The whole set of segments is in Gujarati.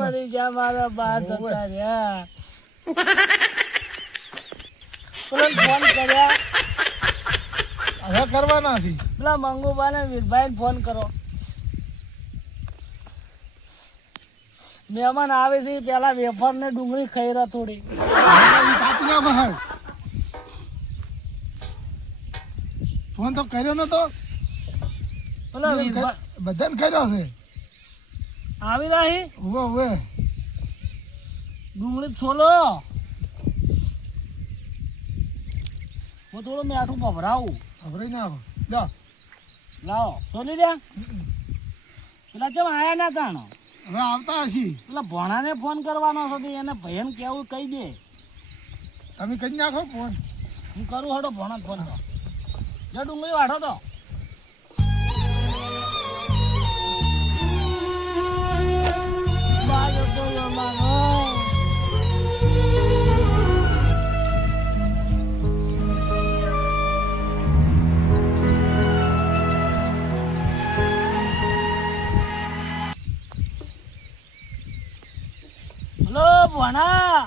મરી જા મારા બા જતા રહ્યા. પેલા ફોન કર્યા હવે કરવાના છે. પેલા મંગુબા ને વીરભાઈ ફોન કરો. મહેમાન આવે છે પેલા વેફર ને ડુંગળી ખાઈ રહ્યા થોડી. કાપી ના બહાર ફોન તો કર્યો નતો. પેલા બધાને કર્યો છે. આવી રહી ઉવે ઉવે ડુંગળી છોલો. હું થોડું મીઠું ભભરાવું. ખબરાઈ ના આવે. જા લાવો છોલી દે. પેલા ચમ આયા ના તાણો. હવે આવતા હશી. પેલા ભણાને ફોન કરવાનો હતો એને ભયન કેવું કહી દે. તમે કરી નાખો ફોન. હું કરું હડો ભણા ફોન તો. જો ડુંગળી વાઢો તો. બાજો તો માનો. હલો ભણા.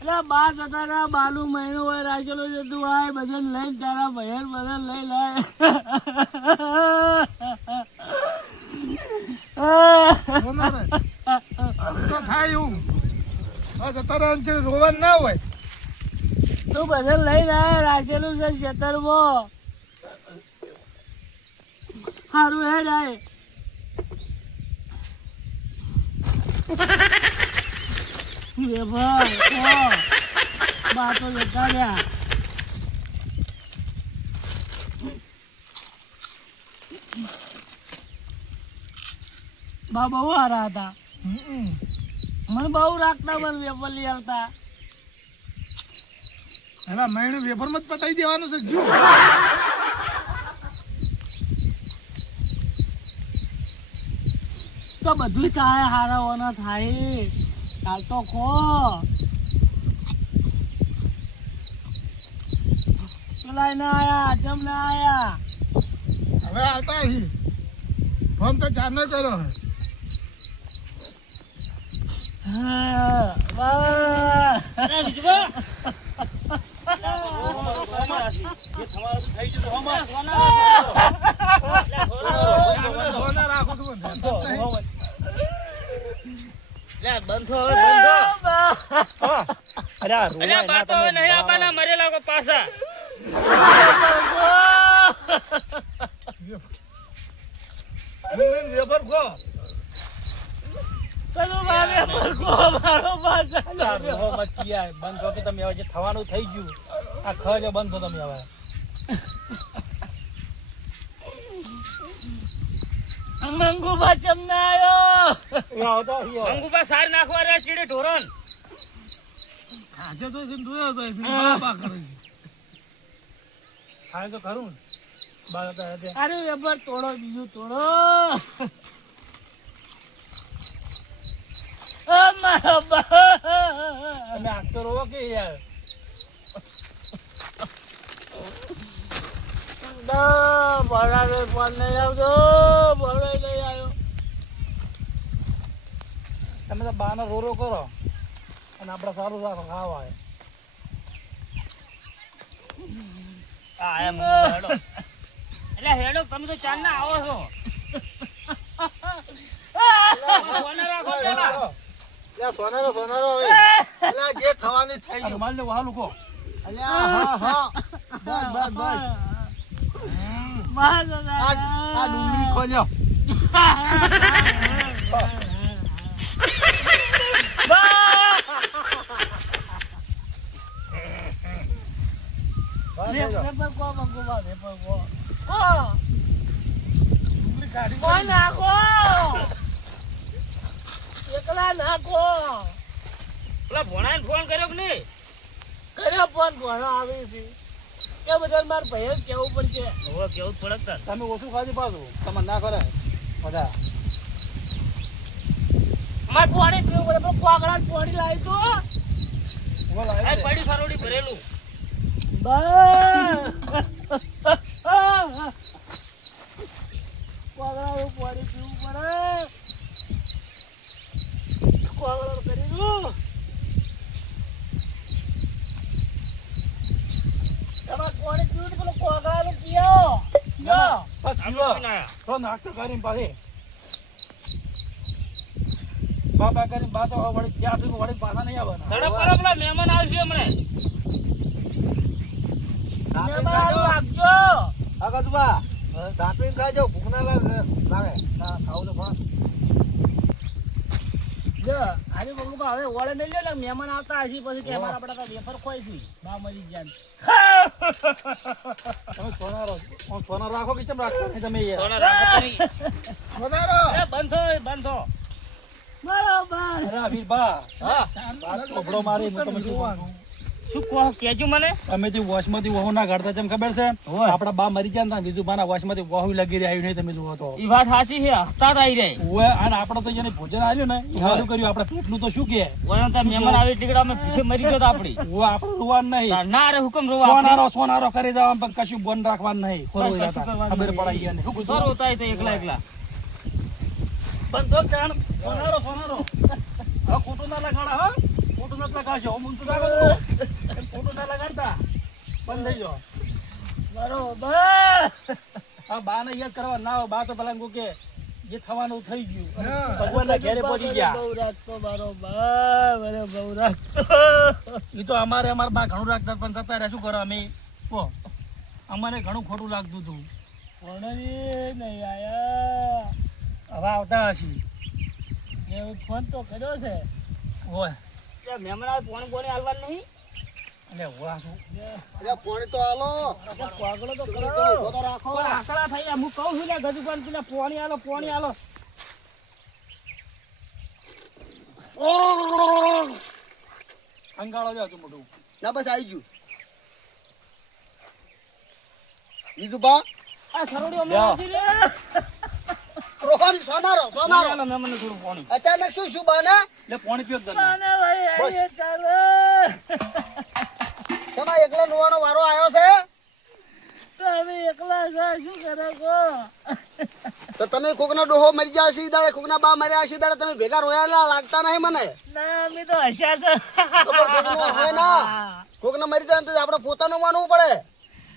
એટલે બા જતા રહ્યા બાલુ મહિનો હોય રાખેલો જતું હોય બધાને લઈને તારા ભયન બધા લઈ લાય. તો થાય એવું. બસ અત્યારે રોવાનું ના હોય. તું બધા લઈને આયા રાખેલું છે ખેતરમાં. સારું હે જાય. બા તો જતા રહ્યા. બા બહુ સારા હતા. મને બહુ રાખતા મને વેપર લઈ આવતા. એલા મહિનું વેફર માં જ પતાવી દેવાનું છે. જો તો બધું થાય હારા ઓના થાય. કાલ તો ખો પેલા ના આયા જમ ના આયા. હવે આવતા હશી. ફોન તો ચાર નો કર્યો હે. મરેલા પાછા વેફર ખો. તમે હવે જે થવાનું થઈ ગયું આ ખર્ચ બંધ થો. તમે હવે મંગુબા ચમના આવ્યો. મંગુબા સાર નાખવા રહ્યા ચીડે ઢોરણ. આજે તો જોયો તો બાબા કરે છે. થાય તો ખરું. અરે વેપાર તોડો બીજું તોડો. તમે આખતો રહો કે યાર. ભણાને ફોન નહીં આવતો. ભણે નહીં આવ્યો. તમે તો બાનો રો કરો અને આપડે સારું રાખો ખાવા. એટલે હેડો તમે તો ચાર ના આવો છો. સોનારો હવે એલા જે થવાની થઈ ગયું. માલ ને વહાલું કો. અલ્યા હા હા બસ બસ બસ. આ ડુંગળી ખોલ્યો. ડુંગળી કાઢી નાખો. એકલા નાખો. પેલા ભણાને ફોન કર્યો કે નહીં? કર્યો ફોન. ભણો આવી છે કે બધા મારે ભાઈ કેવું પડશે. હવે કેવું પડે. તમે ઓછું ખાજો પાછું. તમે ના કરે બધા. મારે પાણી પીવું પડે પણ કોકડા પાણી લાવી તો પડી સરોડી ભરેલું. કોકડા પાણી પીવું પડે. નાસ્તો કરીને પાછી બાબા કરીને બાતો વળી ત્યાં સુધી વળી પાછા નહીં આવવાના તડપ કરો, પેલા મહેમાન આવશે હમણાં. મહેમાન હારું રાખજો. જો, આજે બબલું કહો, હવે ઓળે મેં લ્યો ને મહેમાન આવતા હશે પછી કે અમારા આપણા તો વેફર ખોય છે બા મરી ગયા તમે સોના રાખો કે કેમ રાખતા નહીં તમે યાર? સોના રાખો તો નહીં. વધારો એ બંધ થો, બંધ થો. બરોબર. અરે વીરભા, હા, વાત કોબળો મારી હું તમે શું કહું? શું કહો કેજો મને. તમે જે વોશમાંથી વહુ ના કાઢતા જેમ ખબર છે હોય. આપડા બા મરી ગયા ને બીજું બાના વોશમાંથી વહુ લગી રહ્યું નહીં તમે જુઓ તો ઈ વાત સાચી છે, હસતા જ આવી રહી. ઓય અને આપણે તો જેને ભોજન આવ્યું ને એ સારું કર્યું આપણે પેટનું તો શું કે ઓળે તો મહેમાન આવી ટીકડા માં પીછે મરી ગયો તો આપડી. ઓય આપણે રોવાનું નહીં ના રે હુકમ રોવા આપણે. સોનારો કરી જવાનું પણ કશું બંધ રાખવાનું નહીં ખોરું કશું રહેતા. કરવાનું ખબર નહીં. પડાય એને. શું સર કીધું? હોતા તો એકલા એકલા. પણ તો જાણ સોનારો હવે ખોટું ના લગાડા હા ખોટું ના લગાડશો હું તો રાખો છો. ખોટું ના લગાડતા બંધ થઈ જાઓ. બરોબર. આ બા ને યાદ કરવા ના હોય. બા તો પેલા એમ કહું કે જે થવાનું થઈ ગયું હા. ભગવાનના ઘેરે પહોંચી ગયા. બહુ રાખતો બરોબર. અરે બહુ રાખતો. એ તો અમારે બા ઘણું રાખતા પણ છતાં રે શું કરો અમે કહો અમારે ઘણું ખોટું લાગતું હતું. પણ એ નહીં આયા. હવે આવતા હશે એ ફોન તો કર્યો છે. હોય ત્યાં મહેમાન આવે પોણી બોણી હાલવાનું નહીં. એટલે હોવા શું પાણી તો હાલો પાગલો તો કરો. ઉભો તો રાખો પણ આકડા થઈ ગયા. હું કહું છું ને ગજુભાઈ પેલા પોણી હાલો પોણી હાલો. અંગાળો જાવ તું મોટું ના બસ આવી ગયું બીજું બા આ સરોડીઓ મેળવતી રે. રોહન સોનારો સોનારો હાલો મહેમાનને થોડું પોણી. અચાનક શું બાના એટલે પાણી પીઓ જ ના ભાઈ આઈએ ચાલો. તમારે એકલા રોવાનો વારો આવ્યો છે તમે એકલા જા શું કરે કો. તો તમે કોકના ડોહો મરી ગયા છે ઈ દાડે કોકના બા મર્યા છે ઈ દાડે તમે ભેગા રોયા લાગતા નહીં મને ના અમે તો હસ્યા છે. તો પણ કોકનો હોય ના કોકના મરી જાય ને તો આપણે પોતાનું માનવું પડે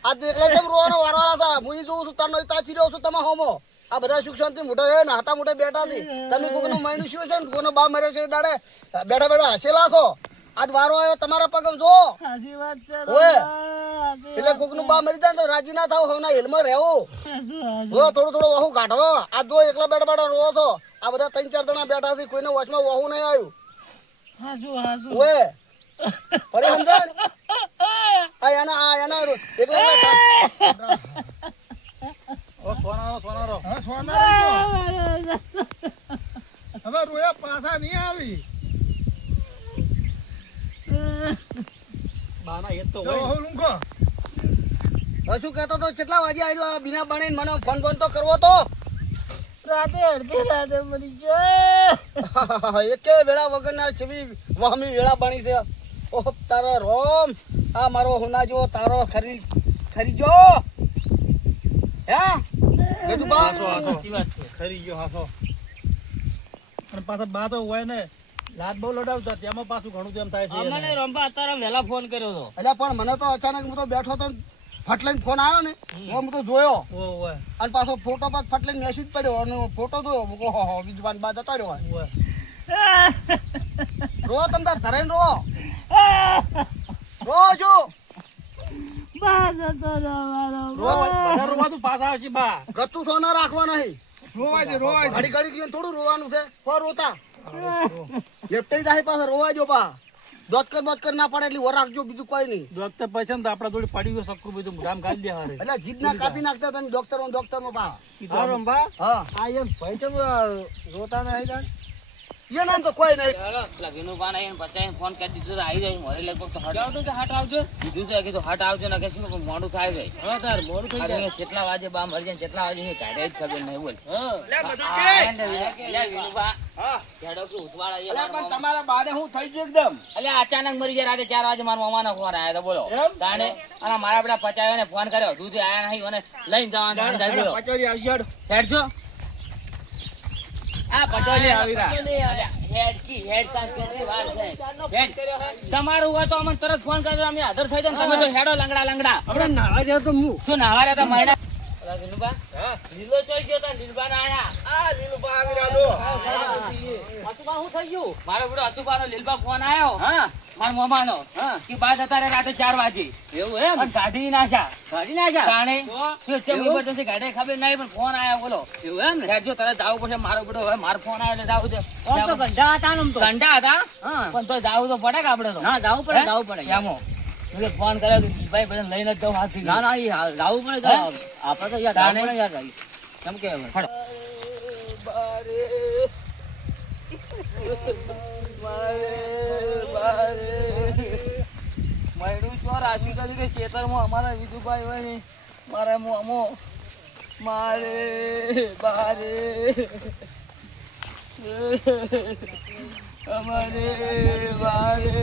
આ તો એકલા જેમ રોવાનો વારો આવ્યો છે હું ઈ જોઉં છું તારનો તાચી રહ્યો છું તમે હોમો આ બધા સુખ શાંતિ મોટા છે ને હાટા મોટા બેઠા છે તમે કોકનું માન્યું શું છે ને કોકનો બા મર્યો છે ઈ દાડે બેઠા બેઠા હસેલા છો આજ વારો આવ્યો તમારા પગમ જો સાચી વાત છે. ઓય. સાચી એટલે વાત કોકનું બા મરી જાય ને તો રાજી ના થાવ હવે હેલમાં રહેવું છે. શું જો થોડું થોડું વહુ કાઢવો આ જો એકલા બેઠા બેઠા રો છો આ બધા 3-4 જણા બેઠા છે કોઈને વચમાં વહુ નહીં આવ્યું હાસુ હાસુ. ઓએ પડી સમજો આ એના એકલા બેઠા સોનારો હા સોના હવે રોયા પાછા નહીં આવી બાના એ તો જો હોય વહુ લુંખો હવે શું કહેતો તો કેટલા વાગે આવ્યો બિના બને મને ફોન તો કરવો તો રાતે અડધી રાતે મરી ગયો. એકે વેળા વગરના છવી વહમી વેળા બની છે ઓહ તારો રોમ આ મારો હુના જેવો તારો ખરી જો હે બધું બા સાચી વાત છે. ખરી ગયો હાસો અને પાછા બા તો હોય ને લાત બહુ લડાવતા તેમાં પાછું ઘણું તેમ થાય છે અમને રંભા અત્યારે વહેલા ફોન કર્યો હતો. એટલે પણ મને તો અચાનક હું તો બેઠો તો ફટ લઈને ફોન આવ્યો ને હું તો જોયો ઓય અને પાછો ફોટો પાછ ફટ લઈને મેસેજ પડ્યો અને ફોટો જોયો ઓહો બીજું બાદ બાદ જતો રહ્યો ઓય રો તમ તાર ધરાઈને રો છો બસ હતો તમારો. બધા રોવાતું પાછા આવશે બા ગતું સોના રાખવા નહીં રોવાય દે ઘડી ઘડી ગયું થોડું રોવાનું છે કો રોતા લેપટાઈ જાય પાછા રોવાય જો પા દોત કર ના પડે એટલે વો રાખજો બીજું કોઈ નહીં ડોક્ટર પૈસા ને તો આપડા જોડે પડી ગયો સક્કું બધું રામ ગાલી દે હારે એટલે જીભ ના કાપી નાખતા તમે ડોક્ટર માં પા હા રંભા હા આ એમ ભાઈ ચમ રોતા નહીં જાણ એ નામ તો કોઈ નહીં પેલા વિનુભાઈ આઈને બચાઈને ફોન કરી દીધો તો આવી જાય મારે લગભગ તો હટ આવજો કીધું છે કીધું હટ આવજો ને કે શું કે મોડું થાય જાય હવે તાર મોડું થઈ જાય કેટલા વાગે બા મરી જાય કેટલા વાગે છે કાઢે જ ખબર નહીં બોલ વિનુભા ખેડો કે ઉતવાળ આવીએ એટલે પણ તમારા બાને હું થઈ ગયું એકદમ અલ્યા અચાનક મરી જાય રાતે 4 વાગે મારા મામાનો ફોન આવ્યો તો બોલો એમ? તાણે અને મારા બધા પચાવ્યો ને ફોન કર્યો દૂધ આયા નહીં અને લઈને જવાનું થાય બોલો પચોરી આવશે હેડ. હેડજો આ પટોલી આવી તમારું હોય તો અમને તરત ફોન કરજો અમે હાજર થઈ જાય તમે તો હેડો લંગડા આપણે નાવા રહ્યા તો હું શું નાવા રહ્યા હતા મહિના લીલુબા હા લીલો ચોઈ ગયો તા લીલુબા ના આયા આ લીલુબા આવી રાજો અશુભા શું થઈ ગયું? મારો બધો અચુબાનો લીલુબા ફોન આવ્યો હા મારા મોમાનો હા કે બાદ અત્યારે રાતે 4 વાગે એવું એમ? પણ કાઢી નાખ્યા કાઢી નાખ્યા? તાણે તો? શું છે emergency ગાડે ખબર નહીં પણ ફોન આવ્યો બોલો એવું એમ ને? જો તારે જાવું પડશે મારો બધો હવે મારો ફોન આવ્યો એટલે જાવું છે આમ તો ગંધા હતા ને આમ તો. કંડા હતા હા. પણ તો જાવું તો પડે કે આપણે તો ના, જાવું પડે, હે? જાવું પડે. કેમો? મેં કીધું ફોન કર્યો કે ભાઈ બધા લઈને જ જાઉં હાથથી. ના ના ઈ જાવું પડે હે? તો આપણે તો યાર તાણે? જાવું પડે યાર ભાઈ. કેમ કે હવે? હટ. મયડું ચોર આશી કરી કે ખેતરમાં અમારા વિજુભાઈ હોય ને મારા મોમો મારે બારે અમારે બારે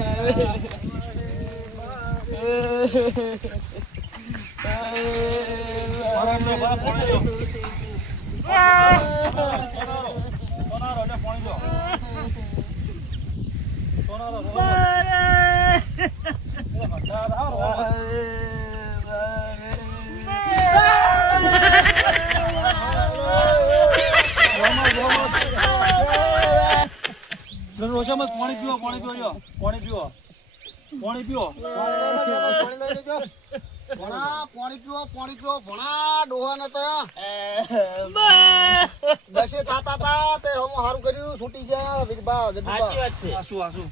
રોશામાં પાણી પીવો, પાણી પીવો લ્યો. પાણી પીવો, પાણી પીવો. પાણી પીવો ભણા ડોહા ને તો દસે થાતા તા તે હમ હારું કર્યું છૂટી ગયા વિરબા સાચી વાત છે. આસુ આસુ.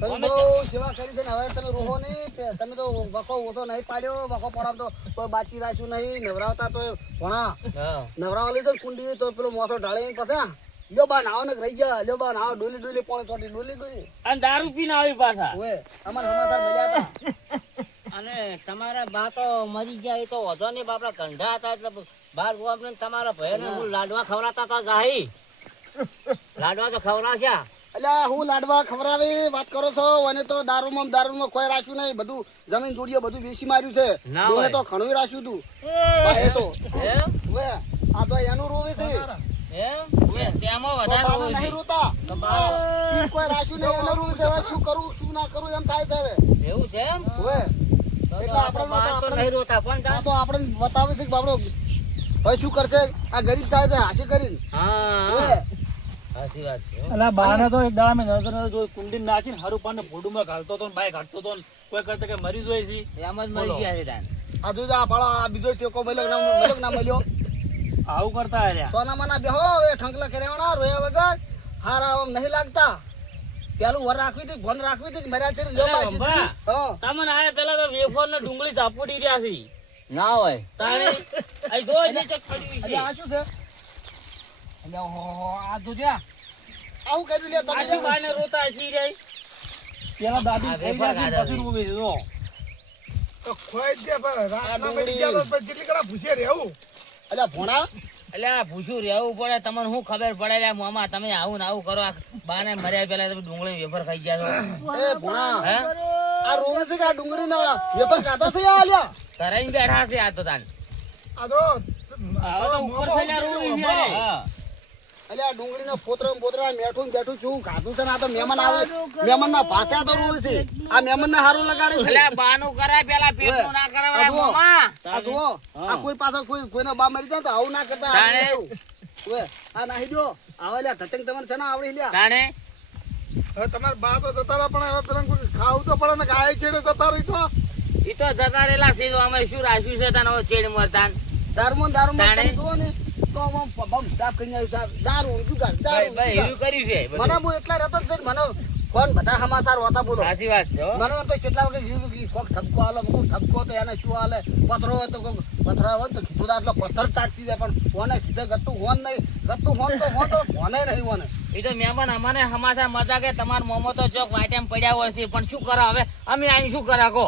તમે બહુ સેવા કરી છે ને હવે તમે રોહો નહીં તમે તો વખો ઓછો નહીં પાડ્યો વખો પડાવતો કોઈ બાચી રાખ્યું નહીં નવરાવતા તો ભણા હા. નવરાવા લીધો ને કુંડી તો પેલો મોસો ઢાળીને પછી લ્યો બા નાવ ને રહી ગયા લ્યો બા નાવ ડોલી ડોલી પોણી ચોટી ડોલી અને દારૂ પીને આવી પાછા. ઓએ અમાર સમાચાર મળ્યા હતા અને તમારા બા તો મરી ગયા એ તો વધો નહીં બાપડા કંઢા હતા એટલે બાર આપણે તમારા ભાઈને હું લાડવા ખવડાવતા હતા ગાહી લાડવા તો ખવડાવશ્યા અલ્યા હું લાડવા ખવડાવી વાત કરો છો અને તો દારૂમાં કોઈ રાખ્યું નહીં બધું જમીન જોડીએ બધું વેચી માર્યું છે ના ડોહે હોય. તો ઘણું રાખ્યું તું બા એ તો એમ ઓએ આ તો એનું રોવે છે એમ તેમાં તો વધારે બાને હોય નહીં છે. રોતા ઈ કોઈ રાખ્યું નહીં એનું રોવે છે હવે શું કરું શું ના કરું એમ થાય છે હવે એવું છે એમ ઓએ તો એટલે આપણો બા તો આપણે નહીં રોતા પણ આ તો આપણે બતાવે છે કે બાપડો હવે શું કરશે આ ગરીબ થાય છે હાસી કરીને હા ઓએ સાચી વાત છે હો. અલા બાને તો એક દાડા મેં નજર જો કુંડી નાખીને હારું પાને ફોડુમાં ઘાલતો તો ને બાય ઘાટતો તો ને કોઈ કરતા કે મરી જોઈ છી. એમ જ મરી ગયા છે તાન. આ જોજો આ ભાળો આ બીજો ટેકો મળ્યો ના મળ્યો આવું કરતા રહ્યા. સોનામાના બેહો હવે ઠંકલા કર્યાવાના રોયા વગર હારા આમ નહીં લાગતા પેલું વર રાખવી હતી ભન રાખવી હતી કે મર્યા છે લ્યો અરે બાસી અંબા. દીધી. હા તમને આયા પેલા તો વેફર ને ડુંગળી ઝાપોટી રહ્યા છે. ના હોય તાણે અહીં જો નીચે પડ્યું છે. અલ્યા આ શું છે અલ્યા ઓહો આ જોજે આવું કર્યું લે તમે આશી બાને રોતા હસી રહી. પેલા દાદી આ થઈ વેફર ગયા છે ને પછી રોવે છે જો. અલ્યા ભોણા એટલે આ ભૂસું રહેવું પડે તમને શું ખબર પડે લે મામા તમે આવું ને આવું કરો આ બાને મર્યા પેલા તમે ડુંગળી વેફર ખાઈ ગયા છો એ ભોણા હે આ રોવે છે કે આ ડુંગળી ના વેપાર કાઢા છે આ અલ્યા કરાઈને બેઠા છે આ તો તાન હવે તો ઉપર થઈને રોવી છે આને. હા અલ્યા ડુંગળી ના પોતરા મેઠું ને બેઠું છું ખાધું છે ને આ તો મહેમાન આવે મહેમાન ના પાછા તો રોવે છે આ મહેમાન ને હારું લગાડે છે એટલે બાનું કરાય પેલા પેટનું ના કરાય આ જુઓ. મામા આ જુઓ આ કોઈ પાછો કોઈનો બા મરી જાય તો આવું ના કરતા તાણે. ઓએ આ નાહી દો આવે લ્યા ધતંગ તમને છે ને આવડી લ્યા તાણે તમારે બા તો જતા રહ્યા પણ હવે પેલા કોઈ ખાવું તો પડે ને ગાય છેડે જતા રહી તો ઈ તો જતા રહેલા સીધો અમે શું રાખ્યું છે તાન હવે ચેડ મરતાન દારૂમાં તાણે. તમે જુઓ ને તો આમ બમ સાફ કરી આવ્યું સાહેબ દારૂ જુગાર ભાઈ દારૂ ભાઈ એવું જુગાર. કર્યું છે બધું. મને હું એટલા રહેતો જ છે મને કોણ બધા સમાચાર હોતા બોલો સાચી વાત છે હો. મને એમ તો કેટલા વખત કીધું કે કોક ઠપકો હાલે કોક ઠપકો તો એને શું હાલે પથરો હોય તો કોક પથરો હોય તો કીધું તો આટલો પથ્થર તાકતી જાય પણ કોને કીધે ગતું હોન નહીં ગતું હોન તો હોને નહીં હોને ઈ તો મહેમાન અમને સમાચાર મજા કે તમારા મોમો તો ચોક વાટેમ પડ્યા હોય છે પણ શું કરો હવે અમે અહીં શું કરા કો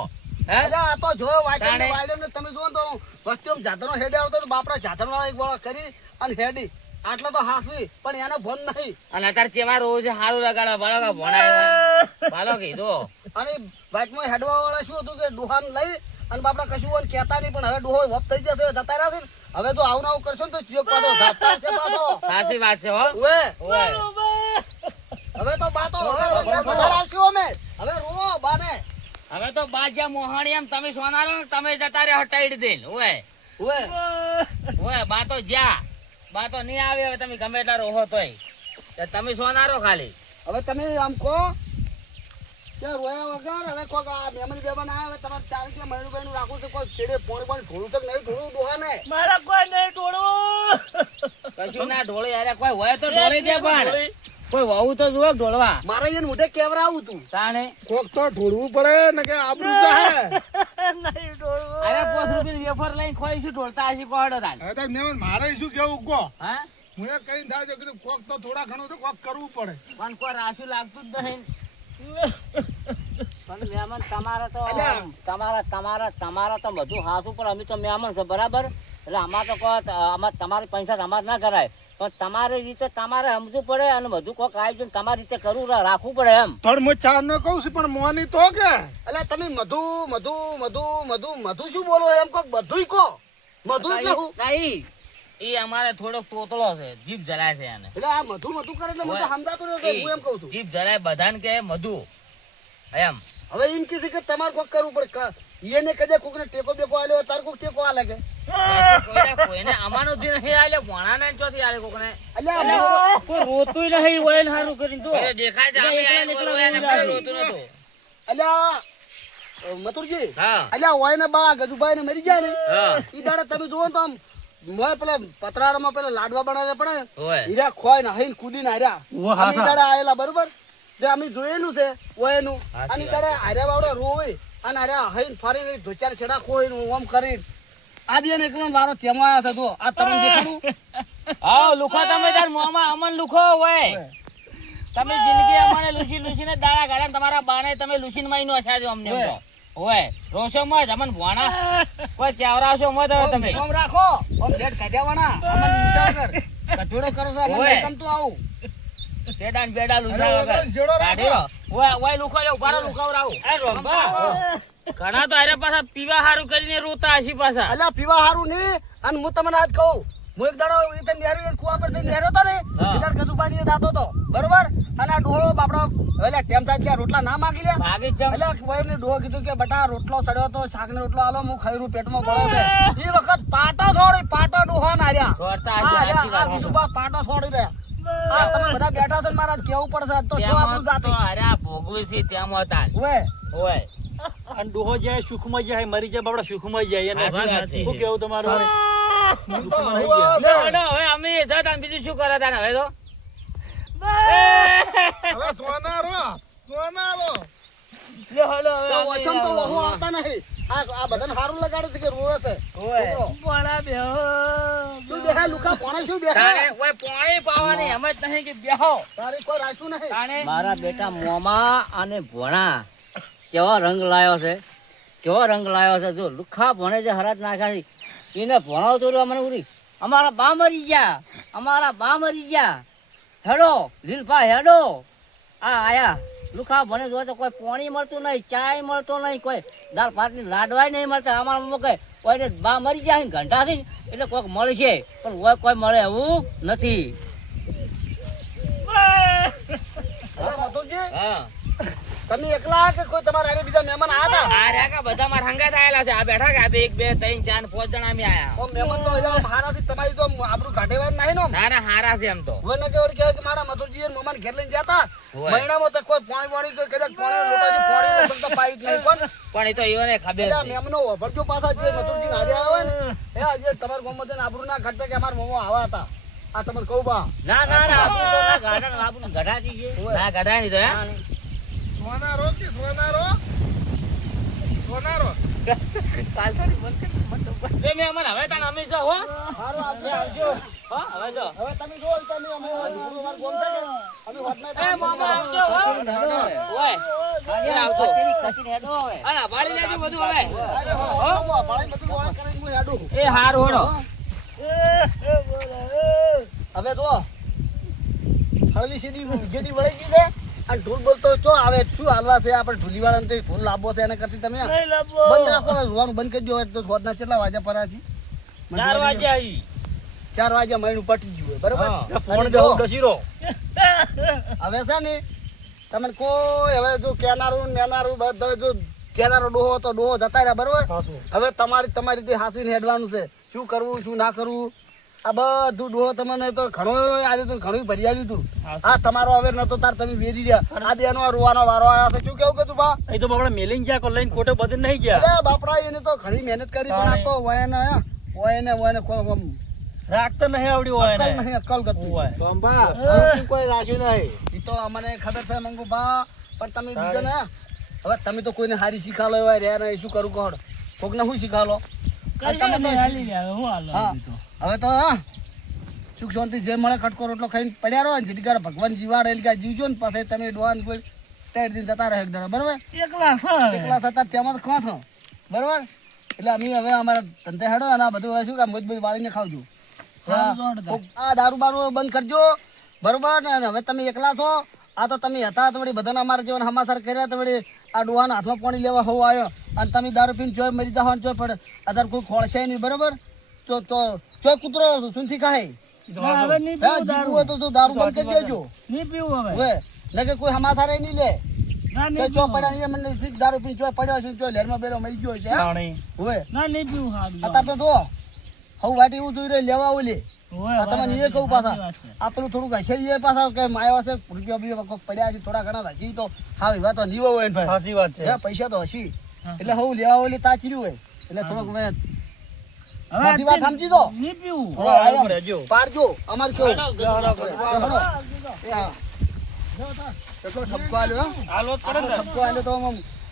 હે એટલે આ તો જો તાણે. વાયડમ ને તમે જુઓ ને તો વસ્તી જાતનો હેડે આવતો તો બાપડા જાતન વાળા એક વાળા કરી અને હેડી આટલો તો હાસવી પણ એનો ભોન નહીં અને અત્યારે ચેવા રોજ સારું લગાડવા ભલો ભણાય ભાલો કીધું અને વાઇટમાં હેડવા વાળા શું હતું કે ડોહાન લઈ અને બાપડા કશું હોય ને કહેતા નહીં પણ હવે ડોહો વપ થઈ જશે જતા રહ્યા છે ને હવે જો આવું આવું કરશો ને તો ચિયોક પાછો ઝાપટા છે પાછો સાચી વાત છે હો ઓએ ઓય હવે તો બાતો હવે તો વધારે આવશે અમે હવે રોવો બાને હવે તો બાજ્યા મોહાણી એમ તમે સોનારો ને તમે જતા રહ્યા હટાઈ દે ઓય ઓએ ઓય બા તો જ્યાં બા તો નહીં આવે હવે તમે ગમે એટલા રહો તોય તો તમે સોનારો ખાલી હવે તમે આમ કહો કે રોયા વગર હવે કોક આ મહેમાન બેમાન આવ્યા હવે તમારે ચાર કે મહિનું રાખવું છે કોઈ છેડે પોણી પણ થોડું તક નહીં થોડું ડોહા ને મારા કોઈ નહીં ઢોળવું. કશું ના ઢોળે યાર કોઈ હોય તો ઢોળી દે પણ કોઈ વહુ તો જુઓ ઢોળવા મારે એને મોઢે કેવરાવું તું તાણે કોક તો ઢોળવું પડે ને કે આબરૂ જાહે નહીં ઢોળવું. અરે 5 રૂપિયા વેફર લઈને ખોઈશું ઢોળતા હશે કોહડો તાન હવે તો મહેમાન મારે શું કેવું કહો હા હું એ કઈ થાય છે કીધું કોક તો થોડા ઘણું તો કોક કરવું પડે પણ કોઈ રાશુ લાગતું જ નહીં પણ મહેમાન તમારે તો તમારા તો બધું હાસું પણ અમે તો મહેમાન છે બરાબર એટલે આમાં તો આમાં તમારે પૈસા અમારે ના કરાય પણ તમારી રીતે તમારે સમજવું પડે અને બધું કોક આયોજન તમારી રીતે કરવું રાખવું પડે એમ પણ હું ચાર નો કહું છું પણ મોની તો કે એટલે તમે મધુ શું બોલો એમ કોક બધુંય કહો મધુ એટલે હું નહીં એ અમારે થોડોક તોતળો છે જીભ જલાય છે એને એટલે આ મધુ કરે એટલે મને તો સમજાતું નથી હું એમ કહું છું જીભ જલાય બધાને કે મધુ એમ હવે એમ કીધું કે તમારે કોક કરવું પડે એને કદે કોક ને ટેકો બેકો આલ્યો તાર કોક ટેકો આ લાગે કોઈને અમાનું જ નહીં આલે ભણાને ચોથી આલે કોકને અલ્યા કોઈ રોતું નહીં હોય ને સારું કરીને તો. અરે દેખાય છે અમે આઈને બોલવું એને કોઈ રોતું નતું અલ્યા મથુરજી હા અલ્યા હોય ને બા ગજુભાઈ ને મરી ગયા ને હા ઈ દાડે તમે જુઓ ને તો આમ મોય પેલા પતરાળામાં પેલા લાડવા બનાવે પડે હોય હીરા ખોય ને હઈને કૂદીને હાર્યા અમે ઈ દાડે આયેલા બરોબર જે અમે જોયેલું છે ઓયનું અને ઈ દાડે હાર્યા બાવડા રોવે અને હાર્યા હઈને ફરી ધોચાર છેડા ખોઈ ઓમ કરી આદિ ને એકલો વારો તેમાં આયા છે જો આ તમને દેખાડું હા લુખો તમે તાર મોમાં અમન લુખો હોય તમે જિંદગી અમને લૂસી લૂસીને દાડા ગાડા તમારા બાને તમે લૂસીને માં નો આછા જો અમને એમ તો હોય રોશો માં અમન ભોણા કોઈ ચાવરાશો મત હવે તમે ઓમ રાખો ઓમ લેટ કાઢ્યાવાના અમને હિંસા વગર કટોડો કરો છો અમને ઓય. કેમ તો આવું બેડા ને બેડા લુસા વગર શેડો રાખો. કાઢ્યો ઓય લુખો લે ઉભારો લુખાવરાવું એ રોંભા, ઘણા તો આરે પાછા પીવા હારું કરીને રોતા હશે પાછા. અલ્યા પીવા હારું નહીં અને હું તમને આજ કહું હું એક દાડો એ તો નેરો કુવા પર નેરો તો ને હા. ઇધર ગજુબાની એ દાતો તો બરોબર અને આ ડોળો બાપડો એટલે ટેમ થાય ત્યાં રોટલા ના માગી લ્યા ભાગી જ જમ એટલે કોઈ ને ડોહો કીધું કે બટા રોટલો સડ્યો તો શાક ને રોટલો આલો હું ખાઈ પેટમાં બળો છે એ વખત પાટા છોડી પાટા ડોહા ના રહ્યા છોડતા હા, હશે અલ્યા, સાચી આ વાત કીધું બા પાટા છોડી રહ્યા આ તમે બધા બેઠા છો ને મારા કેવું પડશે આજ તો શું આપણું ત્યાં તો જાતિ અરે આ ભોગવું છે ત્યાં હતા ઓય હોય અને ડોહો જાય સુખમાં જાય મરી જાય બાપડા સુખમાં જાય એને સાચી વાત છે. શું કેવું તમારું હું તો થઈ હવે ગયા. હેડો, હવે અમે જતા બીજું શું કરે તાને હવે તો હવે સોનારો તો વસમ તો વહુ આવતા નહીં આ બધાને હારું લગાડે છે કે રોવે છે છોકરો. પોણા બેહો. શું બેહે લુકા પોણે શું બેહે તાણે ઓય પોણી પાવાની એમ જ નહીં કે બેહો તારી કોઈ રાખ્યું નહીં તાણે મારા બેટા મોમા અને ભોણા કેવો રંગ લાયો છે કેવો રંગ લાયો છે જો લુખા ભણે જે હરાજ નાખ્યા છે એને ભણાવ તો મને ઉરી અમારા બા મરી ગયા હેડો લીલભા હેડો આ આયા લુખા ભણે જો તો કોઈ પાણી મળતું નહીં ચાય મળતો નહીં કોઈ દાળ ભાતની લાડવાય નહીં મળતા અમારા મમ્મી કહે કોઈને બા મરી ગયા છે ઘંટા છે એટલે કોઈક મળશે પણ ઓય કોઈ મળે એવું નથી અરે મધુજી હા તમે એકલા કે કોઈ તમારા હારે બીજા મહેમાન આયા હતા આ રહ્યા કા બધા મારા હંગાત આયેલા છે આ બેઠા કે આ 1 2 3 4 5 જણા અમે આયા ઓ મહેમાન તો અહીંયા મહારાજથી તમારી તો આબરૂ કાઢેવા જ નહીં નો ના હારા છે એમ તો વને કે ઓળી કહેવાય કે મારા મધુરજી અને મહેમાન ઘેર લઈને જતા હોય. મહિનામાં તો કોઈ પાણી તો કદાચ પાણી રોટાજી પાણી ને તો પાઈ જ નહીં પણ પણ એ તો ઈઓને ખબર એટલે છે મહેમાનો વભરજો પાછા જે મધુરજી હારે આવ્યા હોય ને એ આજે તમારા ગામમાં જઈને આબરૂ ના કાઢતા કે અમારા મોમો આવા હતા આ તમને કહું બા ના આપણું તો ના ગાર્ડન આપણું ગઢાતી છે ના ગઢાય નહીં તો હે સોનારો કે સોનારો એ મહેમાન હવે તાણ અમે જો હો સારું આવજો હો હવે જો હવે તમે જો તમે અમે અમાર ગોમ છે કે અમે વાત ના એ મામા આવજો હો ઓય એ આવજો અને વાળી લેજો બધું હવે એ હાર હોડો હવે જો હળવી સીધી જેડી વળી ગઈ છે અને ઢોલ બોલતો ચો આવે શું હાલવા છે આપણે ઢોલીવાળાને તે ઢોલ લાવવો છે એના કરતી તમે નહીં લાવો. બંધ રાખો હવે રોવાનું બંધ કરી દો એટલે તો સોદના કેટલા વાગ્યા પરા છે 4 વાગે આવી. 4 વાગ્યા મહિનું પટી ગયું હોય, બરોબર હા. ફોન અને બેહો જો, ડસીરો હવે છે ને તમને કોઈ હવે જો કેનારું ને નેનારું બધા જો કેનારો ડોહો તો ડોહો જતા રહ્યા બરોબર હવે તમારી રીતે હાથવીને હેડવાનું છે શું કરવું શું ના કરવું આ બધું ડોહો તમને તો ઘણું આવ્યું હતું ઘણું ભરી આવ્યું હતું હા તમારો હવે નતો તાર તમે વેરી રહ્યા આ દેનો રોવાનો વારો આવ્યો છે શું કેવું કીધું બા એ તો બાપડા મેલિંગ ગયા લઈને કોટે બધે નહીં ગયા અરે બાપડા એને તો ઘણી મહેનત કરી પણ આ તો વયને કોઈ રાખતા નહીં આવડ્યું હોય અક્કલ ને નહીં અક્કલ ગતું હોય. બંબા કોઈ રાખ્યું નહીં એ તો અમને ખબર છે મંગુ ભા પણ તમે બીજો ને હવે તમે તો કોઈને હારી શીખાલો એવા રહ્યા ને શું કરું કોડ કોકને શું શીખાલો હા હવે તો હા સુખ શાંતિ જે મળે કટકો રોટલો ખાઈને પડ્યા રહો ને જેથી કરે ભગવાન જીવાડે એટલે કે જીવજો ને પછી તમે ડોહાન કોઈ 3 દિન જતા રહે બરોબર એકલા થતા તેમાં તો ખો છો બરોબર એટલે અમે હવે અમારા ધંધે હેડો અને આ બધું હવે શું કે મજબૂત વાળીને ખાવજો આ દારૂ બારૂ બંધ કરજો બરોબર ને હવે તમે એકલા છો આ તો તમે હતા તો વળી બધાના અમારા જીવન સમાચાર કર્યા તો વળી આ ડોહાના હાથમાં પાણી લેવા હોવો આવ્યો અને તમે દારૂ પીને ચોય મરી જાવ ચોય પડે અત્યારે કોઈ ખોળશે નહીં બરોબર ચોય કૂતરો સુનથી ખાય જીવવું હોય તો દારૂ બંધ કરી દેજો હવે ને કે કોઈ સમાચાર નહીં લે ચો પડ્યા અહીંયા મને સીધ દારૂ પીને ચોય પડ્યો છે ચોય લેરમાં બેરો મરી ગયો છે હવે અત્યારે તો જો હવે વાટી એવું જોઈ રહ્યું લેવા ઓલી તમને એ કહું પાછા આપણું થોડુંક હશે એ પાછા કે માયા હશે રૂપિયા બી પડ્યા છે થોડા ઘણા હજી તો હા એવા તો નીવો હોય ને ભાઈ સાચી વાત છે હે પૈસા તો હશી એટલે હું લેવા ઓલી તાચર્યું હોય એટલે થોડોક મેં બધી વાત સમજી દો પાડજો અમારે કેવું એટલો ઠપકો આલ્યો ઠપકો આલ્યો તો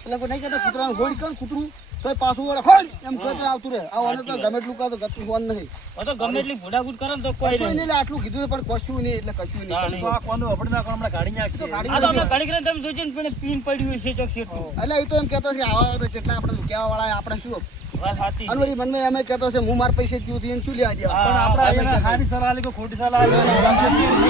એટલે કોઈ નહીં કહેતા કૂતરાનું ગોળી કર કૂતરું તો પાછું વળે ખોલ એમ કહેતો આવતું રહે આવું તો ગમે એટલું કહો તો ગતું ફોન નહીં ગમે એટલી ભોડાગુટ કરે ને તો કોઈ કશું નહીં આટલું કીધું પણ કશું નહીં એટલે કશું નહીં તો આ કોનું આપણે ના કોણ હમણાં ગાડી નાખીએ. આ તો અમે ઘડી કરીને તમે જોજો ને પણ પીન પડ્યું છે ચોક શેઠું. એટલે એ તો એમ કહેતો છે આવા તો જેટલા આપણે લુક્યા વાળા આપણે શું વાત સાચી છે. અનવડી મનમાં એમ કહેતો છે હું મારા પૈસે જીવું છું એને શું લેવા દેવા પણ આપણે અહીંયા હારી સલાહ આલી કે ખોટી સલાહ આલી